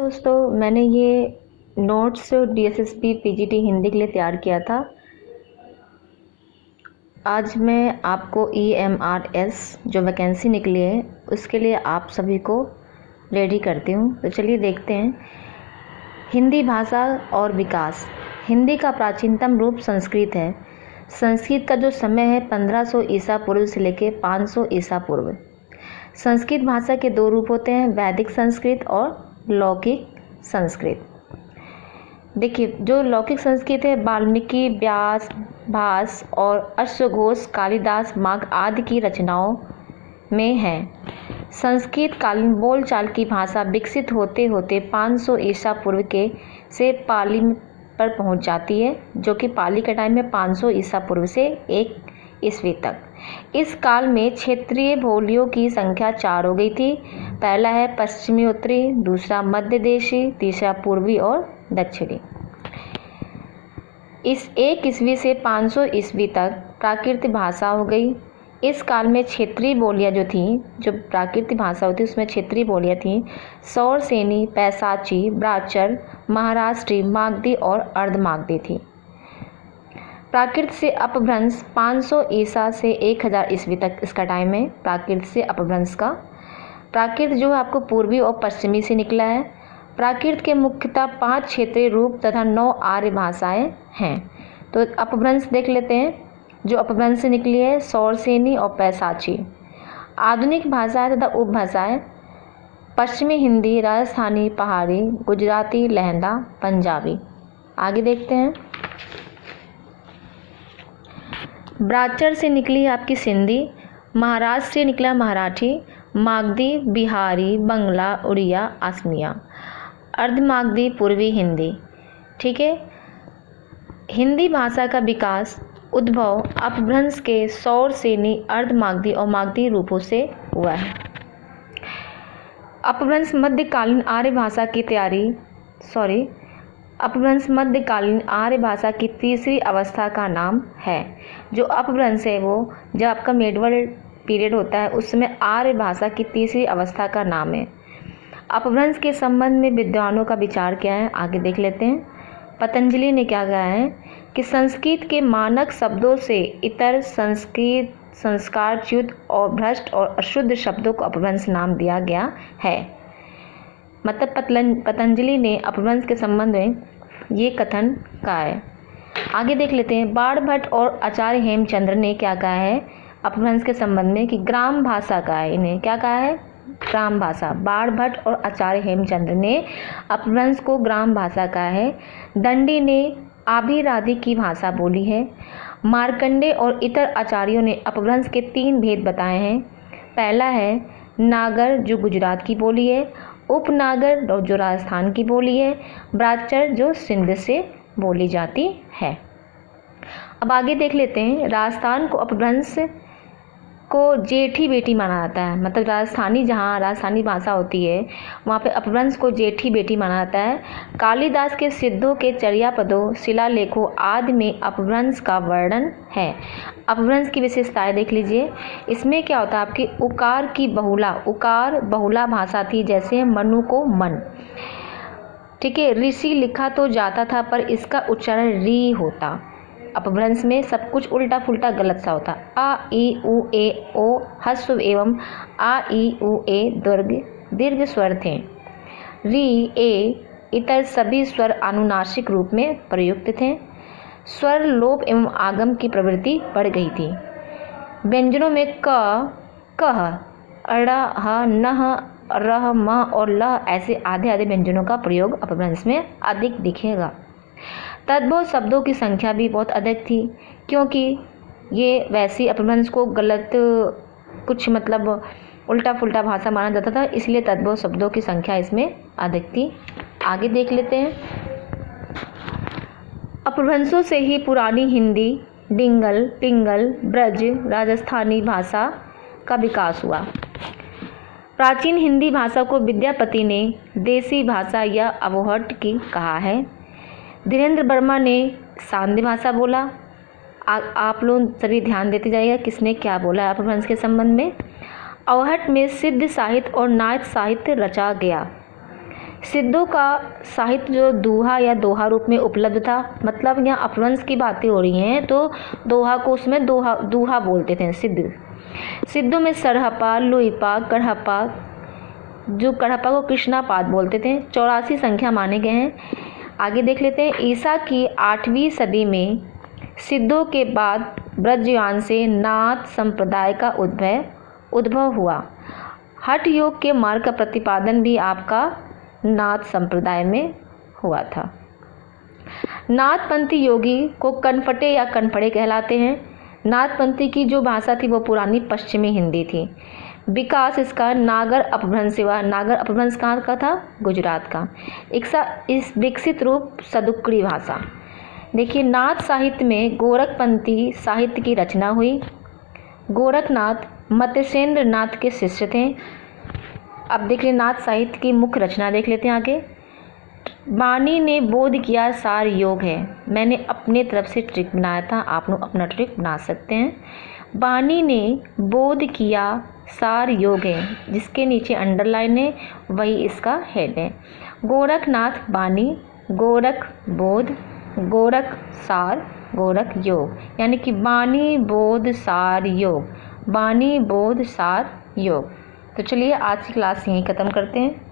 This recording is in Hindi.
दोस्तों, मैंने ये नोट्स डीएसएसपी पीजीटी हिंदी के लिए तैयार किया था। आज मैं आपको ईएमआरएस जो वैकेंसी निकली है उसके लिए आप सभी को रेडी करती हूँ। तो चलिए देखते हैं। हिंदी भाषा और विकास। हिंदी का प्राचीनतम रूप संस्कृत है। संस्कृत का जो समय है 1500 ईसा पूर्व से लेकर 500 ईसा पूर्व। संस्कृत भाषा के दो रूप होते हैं, वैदिक संस्कृत और लौकिक संस्कृत। देखिए, जो लौकिक संस्कृत है वाल्मीकि, व्यास, भास और अश्वघोष, कालिदास, माघ आदि की रचनाओं में है। संस्कृत कालीन बोलचाल की भाषा विकसित होते होते 500 ईसा पूर्व के से पाली पर पहुंच जाती है, जो कि पाली के टाइम में 500 ईसा पूर्व से 1 ईस्वी तक। इस काल में क्षेत्रीय बोलियों की संख्या 4 हो गई थी। पहला है पश्चिमी उत्तरी, दूसरा मध्य देशी, तीसरा पूर्वी और दक्षिणी। इस 1 ईस्वी से 500 ईस्वी तक प्राकृत भाषा हो गई। इस काल में क्षेत्रीय बोलियां जो थीं, जो प्राकृतिक भाषा होती उसमें क्षेत्रीय बोलियां थीं, सौरसेनी, पैसाची, ब्राचर, महाराष्ट्री, मागधी और अर्धमागधी थी। प्राकृत से अपभ्रंश 500 ईसा से 1000 ईस्वी तक इसका टाइम है। प्राकृत से अपभ्रंश का प्राकृत जो है आपको पूर्वी और पश्चिमी से निकला है। प्राकृत के मुख्यतः 5 क्षेत्रीय रूप तथा 9 आर्य भाषाएं हैं। तो अपभ्रंश देख लेते हैं। जो अपभ्रंश से निकली है सौरसेनी और पैसाची। आधुनिक भाषाएं तथा उपभाषाएं पश्चिमी हिंदी, राजस्थानी, पहाड़ी, गुजराती, लहंदा, पंजाबी। आगे देखते हैं। ब्राचर से निकली है आपकी सिंधी, महाराष्ट्र से निकला मराठी, मागधी बिहारी, बंगला, उड़िया, असमिया, अर्धमागधी पूर्वी हिंदी। ठीक है। हिंदी भाषा का विकास उद्भव अपभ्रंश के सौरसेनी, अर्धमागधी और मागधी रूपों से हुआ है। अपभ्रंश मध्यकालीन आर्य भाषा की अपभ्रंश मध्यकालीन आर्य भाषा की तीसरी अवस्था का नाम है। जो अपभ्रंश है वो जब आपका मेडवल पीरियड होता है उस समय आर्य भाषा की तीसरी अवस्था का नाम है। अपभ्रंश के संबंध में विद्वानों का विचार क्या है, आगे देख लेते हैं। पतंजलि ने क्या कहा है कि संस्कृत के मानक शब्दों से इतर संस्कृत संस्कारच्युत और भ्रष्ट और अशुद्ध शब्दों को अपभ्रंश नाम दिया गया है। मतलब पतंजलि ने अपभ्रंश के संबंध में ये कथन कहा है। आगे देख लेते हैं। बाणभट्ट और आचार्य हेमचंद्र ने क्या कहा है अपभ्रंश के संबंध में कि ग्राम भाषा का है। इन्हें क्या कहा है, ग्राम भाषा। बाणभट्ट और आचार्य हेमचंद्र ने अपभ्रंश को ग्राम भाषा कहा है। दंडी ने आभिराधि की भाषा बोली है। मार्कंडे और इतर आचार्यों ने अपभ्रंश के 3 भेद बताए हैं। पहला है नागर जो गुजरात की बोली है, उपनागर जो राजस्थान की बोली है, ब्राचर जो सिंध से बोली जाती है। अब आगे देख लेते हैं। राजस्थान को अपभ्रंश को जेठी बेटी माना जाता है। मतलब जहाँ राजस्थानी भाषा होती है वहाँ पे अपभ्रंश को जेठी बेटी माना जाता है। कालिदास के सिद्धों के चर्यापदों, शिलालेखों आदि में अपभ्रंश का वर्णन है। अपभ्रंश की विशेषताएं देख लीजिए। इसमें क्या होता है आपकी उकार बहुला भाषा थी, जैसे मनु को मन। ठीक है। ऋषि लिखा तो जाता था पर इसका उच्चारण री होता। अपभ्रंश में सब कुछ उल्टा फुल्टा गलत सा होता। आ ई उ ए ओ ह्रस्व एवं आ ई उ ए दीर्घ स्वर थे। री ए इतर सभी स्वर अनुनासिक रूप में प्रयुक्त थे। स्वर लोप एवं आगम की प्रवृत्ति बढ़ गई थी। व्यंजनों में क, कह, अड़, ह, नह, रह, म और ल ऐसे आधे व्यंजनों का प्रयोग अपभ्रंश में अधिक दिखेगा। तद्भव शब्दों की संख्या भी बहुत अधिक थी, क्योंकि ये वैसी अपभ्रंश को गलत कुछ मतलब उल्टा फुल्टा भाषा माना जाता था, इसलिए तद्भव शब्दों की संख्या इसमें अधिक थी। आगे देख लेते हैं। अपभ्रंशों से ही पुरानी हिंदी, डिंगल, पिंगल, ब्रज, राजस्थानी भाषा का विकास हुआ। प्राचीन हिंदी भाषा को विद्यापति ने देसी भाषा या अवोहट की कहा है। धीरेन्द्र वर्मा ने सांध्य भाषा बोला। आप लोग सभी ध्यान देते जाइएगा किसने क्या बोला है अपभ्रंश के संबंध में। अवहट में सिद्ध साहित्य और नाट्य साहित्य रचा गया। सिद्धों का साहित्य जो दोहा या दोहा रूप में उपलब्ध था, मतलब यहाँ अपभ्रंश की बातें हो रही हैं तो दोहा को उसमें दोहा बोलते थे सिद्धों में सरहपा, लुइपा, कढ़पा, जो कढ़पा को कृष्णापाद बोलते थे, 84 संख्या माने गए हैं। आगे देख लेते हैं। ईसा की 8वीं सदी में सिद्धों के बाद ब्रजयान से नाथ संप्रदाय का उद्भव हुआ। हठ योग के मार्ग का प्रतिपादन भी आपका नाथ संप्रदाय में हुआ था। नाथपंथी योगी को कनफटे या कनफड़े कहलाते हैं। नाथपंथी की जो भाषा थी वो पुरानी पश्चिमी हिंदी थी। विकास इसका नागर अपभ्रंश से हुआ। नागर अपभ्रंश कहाँ का था? गुजरात का। इस विकसित रूप सदुक्कड़ी भाषा। देखिए, नाथ साहित्य में गोरखपंथी साहित्य की रचना हुई। गोरखनाथ मत्स्येंद्र नाथ के शिष्य थे। अब देख लें नाथ साहित्य की मुख्य रचना देख लेते हैं आगे। वाणी ने बोध किया सार योग है। मैंने अपने तरफ से ट्रिक बनाया था, आप लोग अपना ट्रिक बना सकते हैं। वाणी ने बोध किया सार योग है, जिसके नीचे अंडरलाइन है वही इसका हेड है। गोरखनाथ वाणी, गोरख बोध, गोरख सार, गोरख योग, यानी कि वाणी बोध सार योग, वाणी बोध सार योग। तो चलिए आज की क्लास यहीं ख़त्म करते हैं।